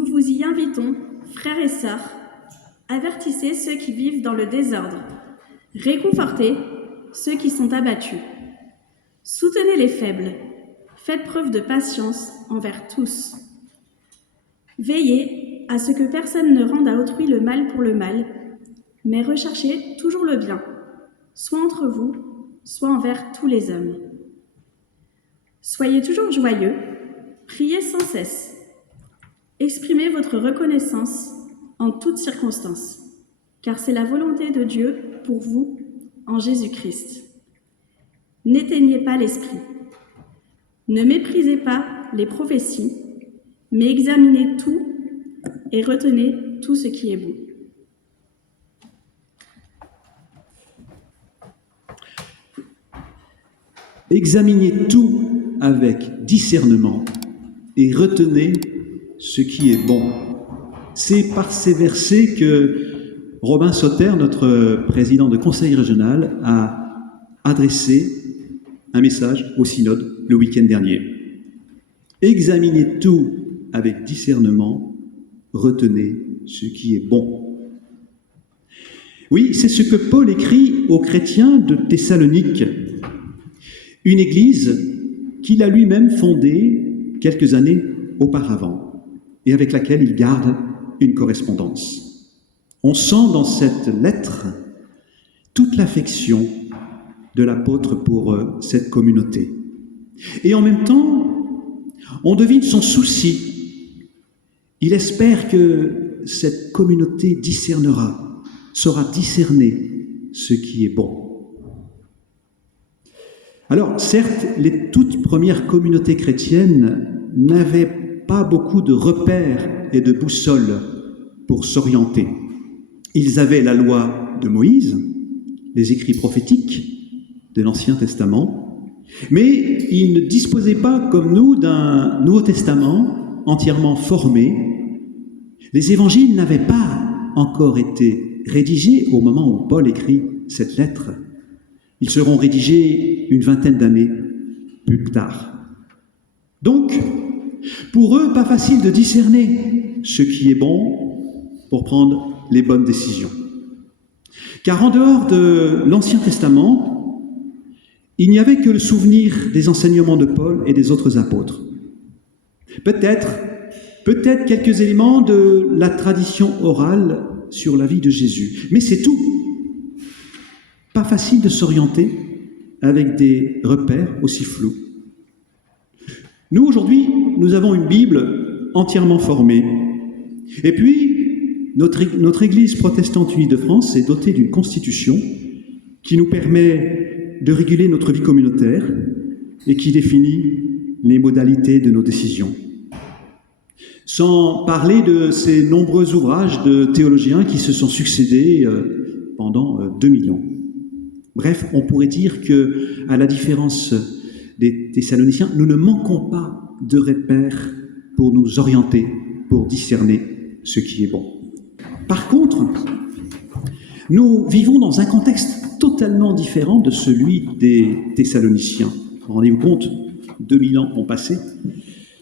Nous vous y invitons, frères et sœurs, avertissez ceux qui vivent dans le désordre, réconfortez ceux qui sont abattus, soutenez les faibles, faites preuve de patience envers tous. Veillez à ce que personne ne rende à autrui le mal pour le mal, mais recherchez toujours le bien, soit entre vous, soit envers tous les hommes. Soyez toujours joyeux, priez sans cesse. Exprimez votre reconnaissance en toutes circonstances, car c'est la volonté de Dieu pour vous en Jésus-Christ. N'éteignez pas l'esprit. Ne méprisez pas les prophéties, mais examinez tout et retenez tout ce qui est beau. Examinez tout avec discernement et retenez ce qui est bon. C'est par ces versets que Robin Sauter, notre président de conseil régional, a adressé un message au synode le week-end dernier. Examinez tout avec discernement, retenez ce qui est bon. Oui, c'est ce que Paul écrit aux chrétiens de Thessalonique, une église qu'il a lui-même fondée quelques années auparavant et avec laquelle il garde une correspondance. On sent dans cette lettre toute l'affection de l'apôtre pour cette communauté. Et en même temps, on devine son souci. Il espère que cette communauté discernera, saura discerner ce qui est bon. Alors, certes, les toutes premières communautés chrétiennes n'avaient pas beaucoup de repères et de boussoles pour s'orienter. Ils avaient la loi de Moïse, les écrits prophétiques de l'Ancien Testament, mais ils ne disposaient pas, comme nous, d'un Nouveau Testament entièrement formé. Les évangiles n'avaient pas encore été rédigés au moment où Paul écrit cette lettre. Ils seront rédigés une vingtaine d'années plus tard. Donc, pour eux, pas facile de discerner ce qui est bon pour prendre les bonnes décisions. Car en dehors de l'Ancien Testament, il n'y avait que le souvenir des enseignements de Paul et des autres apôtres. Peut-être quelques éléments de la tradition orale sur la vie de Jésus. Mais c'est tout. Pas facile de s'orienter avec des repères aussi flous. Nous, aujourd'hui, nous avons une Bible entièrement formée. Et puis, notre Église protestante unie de France est dotée d'une constitution qui nous permet de réguler notre vie communautaire et qui définit les modalités de nos décisions. Sans parler de ces nombreux ouvrages de théologiens qui se sont succédés pendant 2000 ans. Bref, on pourrait dire que, à la différence des Thessaloniciens, nous ne manquons pas de repères pour nous orienter, pour discerner ce qui est bon. Par contre, nous vivons dans un contexte totalement différent de celui des Thessaloniciens. Rendez-vous compte, 2000 ans ont passé.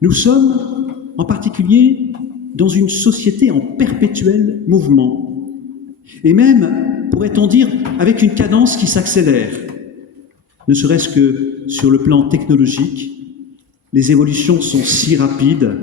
Nous sommes, en particulier, dans une société en perpétuel mouvement. Et même, pourrait-on dire, avec une cadence qui s'accélère. Ne serait-ce que sur le plan technologique, les évolutions sont si rapides.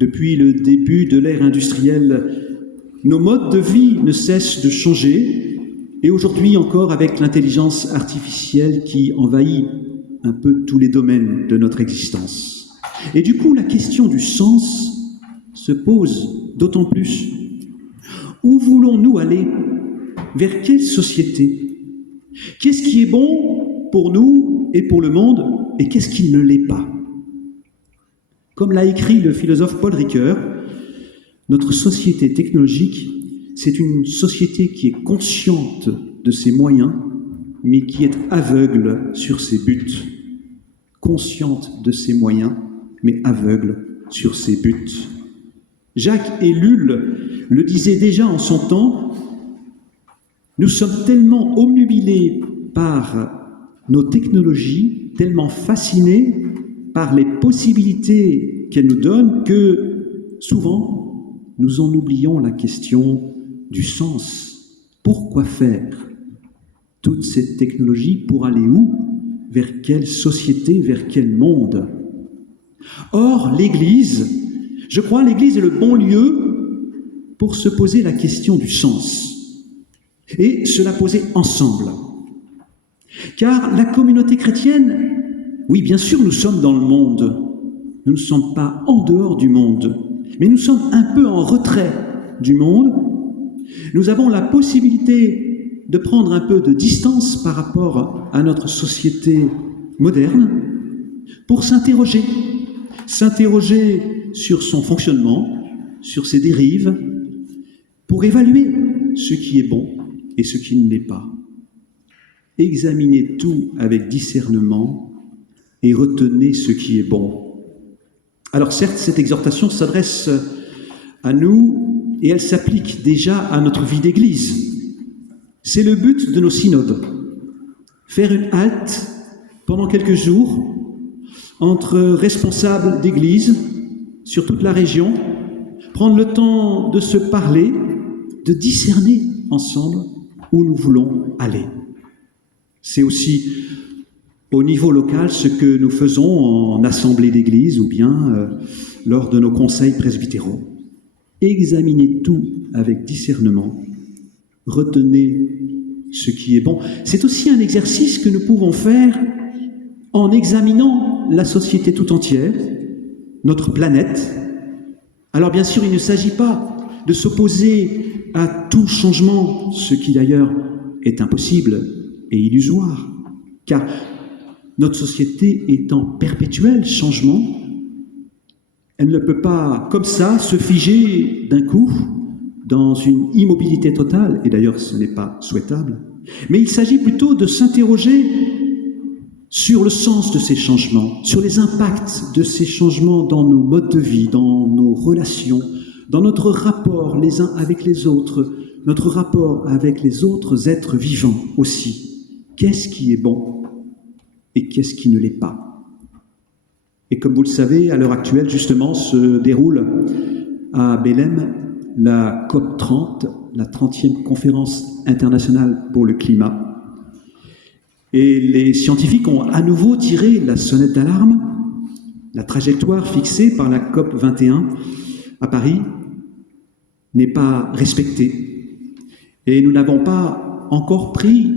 Depuis le début de l'ère industrielle, nos modes de vie ne cessent de changer. Et aujourd'hui encore avec l'intelligence artificielle qui envahit un peu tous les domaines de notre existence. Et du coup, la question du sens se pose d'autant plus. Où voulons-nous aller ? Vers quelle société ? Qu'est-ce qui est bon pour nous et pour le monde, et qu'est-ce qui ne l'est pas ? Comme l'a écrit le philosophe Paul Ricoeur, notre société technologique, c'est une société qui est consciente de ses moyens, mais qui est aveugle sur ses buts. Consciente de ses moyens, mais aveugle sur ses buts. Jacques Ellul le disait déjà en son temps, nous sommes tellement obnubilés par nos technologies, tellement fascinés par les possibilités qu'elles nous donnent que souvent, nous en oublions la question du sens. Pourquoi faire toute cette technologie pour aller où? Vers quelle société? Vers quel monde? Or, l'Église, je crois, l'Église est le bon lieu pour se poser la question du sens et se la poser ensemble. Car la communauté chrétienne, oui, bien sûr, nous sommes dans le monde. Nous ne sommes pas en dehors du monde, mais nous sommes un peu en retrait du monde. Nous avons la possibilité de prendre un peu de distance par rapport à notre société moderne pour s'interroger sur son fonctionnement, sur ses dérives, pour évaluer ce qui est bon et ce qui ne l'est pas. Examinez tout avec discernement et retenez ce qui est bon. Alors certes, cette exhortation s'adresse à nous et elle s'applique déjà à notre vie d'Église. C'est le but de nos synodes. Faire une halte pendant quelques jours entre responsables d'Église sur toute la région, prendre le temps de se parler, de discerner ensemble où nous voulons aller. C'est aussi au niveau local ce que nous faisons en assemblée d'église ou bien lors de nos conseils presbytéraux. Examinez tout avec discernement, retenez ce qui est bon. C'est aussi un exercice que nous pouvons faire en examinant la société tout entière, notre planète. Alors bien sûr, il ne s'agit pas de s'opposer à tout changement, ce qui d'ailleurs est impossible et illusoire, car notre société est en perpétuel changement. Elle ne peut pas, comme ça, se figer d'un coup dans une immobilité totale, et d'ailleurs ce n'est pas souhaitable, mais il s'agit plutôt de s'interroger sur le sens de ces changements, sur les impacts de ces changements dans nos modes de vie, dans nos relations, dans notre rapport les uns avec les autres, notre rapport avec les autres êtres vivants aussi. Qu'est-ce qui est bon et qu'est-ce qui ne l'est pas? Et comme vous le savez, à l'heure actuelle, justement, se déroule à Belém la COP30, la 30e conférence internationale pour le climat. Et les scientifiques ont à nouveau tiré la sonnette d'alarme. La trajectoire fixée par la COP 21 à Paris n'est pas respectée. Et nous n'avons pas encore pris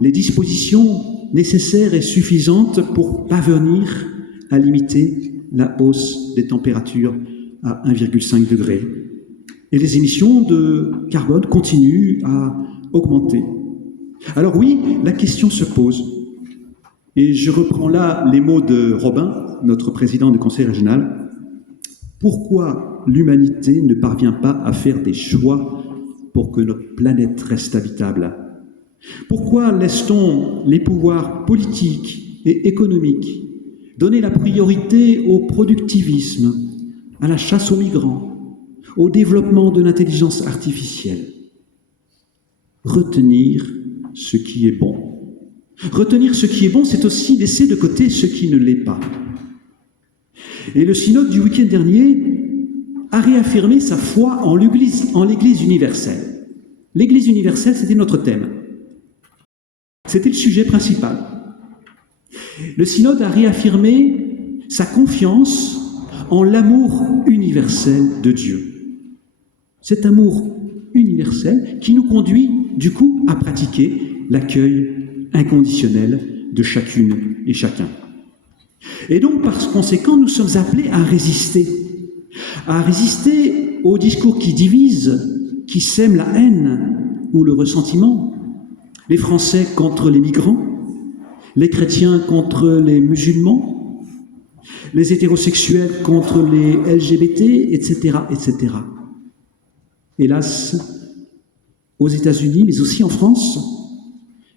les dispositions nécessaires et suffisantes pour parvenir à limiter la hausse des températures à 1,5 degré. Et les émissions de carbone continuent à augmenter. Alors oui, la question se pose. Et je reprends là les mots de Robin, notre président du conseil régional. Pourquoi l'humanité ne parvient pas à faire des choix pour que notre planète reste habitable? Pourquoi laisse-t-on les pouvoirs politiques et économiques donner la priorité au productivisme, à la chasse aux migrants, au développement de l'intelligence artificielle? Retenir ce qui est bon. Retenir ce qui est bon, c'est aussi laisser de côté ce qui ne l'est pas. Et le synode du week-end dernier a réaffirmé sa foi en l'Église universelle. L'Église universelle, c'était notre thème. C'était le sujet principal. Le synode a réaffirmé sa confiance en l'amour universel de Dieu. Cet amour universel qui nous conduit, du coup, à pratiquer l'accueil inconditionnel de chacune et chacun. Et donc, par conséquent, nous sommes appelés à résister aux discours qui divisent, qui sèment la haine ou le ressentiment, les Français contre les migrants, les chrétiens contre les musulmans, les hétérosexuels contre les LGBT, etc., etc. Hélas, aux États-Unis, mais aussi en France,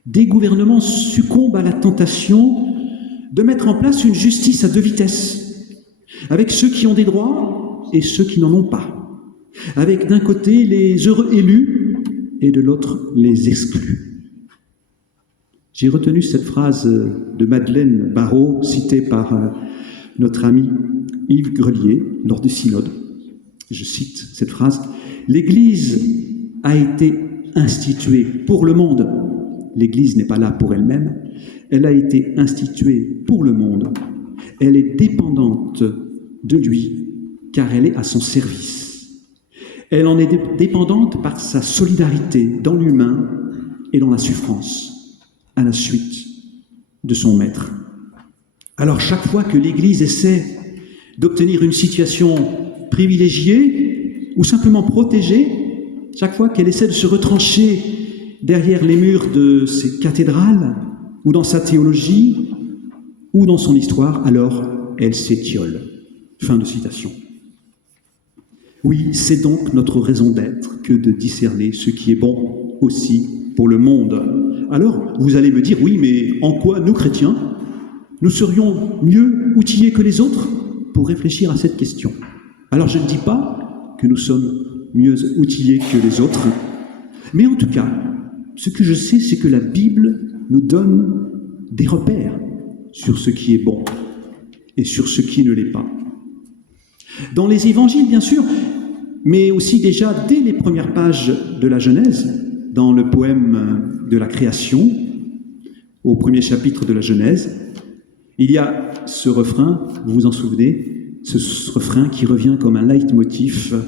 des gouvernements succombent à la tentation de mettre en place une justice à deux vitesses, avec ceux qui ont des droits et ceux qui n'en ont pas, avec d'un côté les heureux élus et de l'autre les exclus. J'ai retenu cette phrase de Madeleine Barrault, citée par notre ami Yves Grelier lors du synode. je cite cette phrase, « L'Église a été instituée pour le monde. » L'Église n'est pas là pour elle-même, elle a été instituée pour le monde. Elle est dépendante de lui, car elle est à son service. Elle en est dépendante par sa solidarité dans l'humain et dans la souffrance, à la suite de son maître. Alors chaque fois que l'Église essaie d'obtenir une situation privilégiée ou simplement protégée, chaque fois qu'elle essaie de se retrancher derrière les murs de ses cathédrales, ou dans sa théologie, ou dans son histoire, alors elle s'étiole. Fin de citation. Oui, c'est donc notre raison d'être que de discerner ce qui est bon aussi pour le monde. Alors, vous allez me dire, oui, mais en quoi nous, chrétiens, nous serions mieux outillés que les autres pour réfléchir à cette question? Alors, je ne dis pas que nous sommes mieux outillés que les autres, mais en tout cas, ce que je sais, c'est que la Bible nous donne des repères sur ce qui est bon et sur ce qui ne l'est pas. Dans les évangiles, bien sûr, mais aussi déjà dès les premières pages de la Genèse, dans le poème de la création, au premier chapitre de la Genèse, il y a ce refrain, vous vous en souvenez, ce refrain qui revient comme un leitmotiv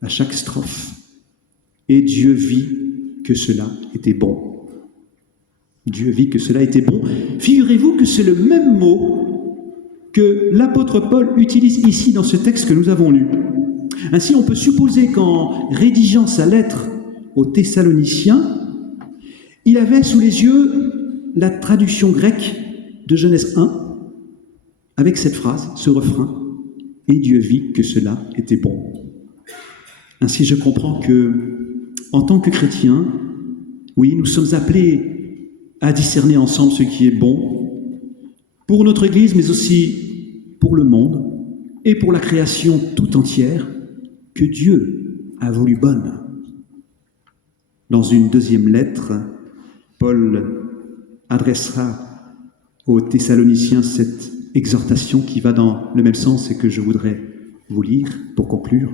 à chaque strophe. « Et Dieu vit que cela était bon. » Dieu vit que cela était bon. Figurez-vous que c'est le même mot que l'apôtre Paul utilise ici dans ce texte que nous avons lu. Ainsi, on peut supposer qu'en rédigeant sa lettre aux Thessaloniciens, il avait sous les yeux la traduction grecque de Genèse 1, avec cette phrase, ce refrain, « Et Dieu vit que cela était bon. » Ainsi, je comprends que, en tant que chrétiens, oui, nous sommes appelés à discerner ensemble ce qui est bon pour notre Église, mais aussi pour le monde et pour la création tout entière que Dieu a voulu bonne. Dans une deuxième lettre, Paul adressera aux Thessaloniciens cette exhortation qui va dans le même sens et que je voudrais vous lire pour conclure.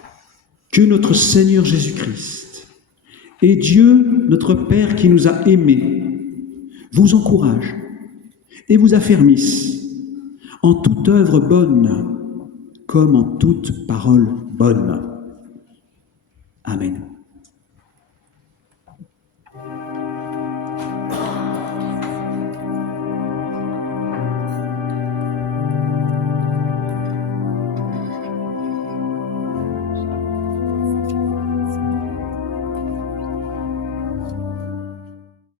« Que notre Seigneur Jésus-Christ et Dieu, notre Père qui nous a aimés, vous encourage et vous affermisse en toute œuvre bonne comme en toute parole bonne. » Amen.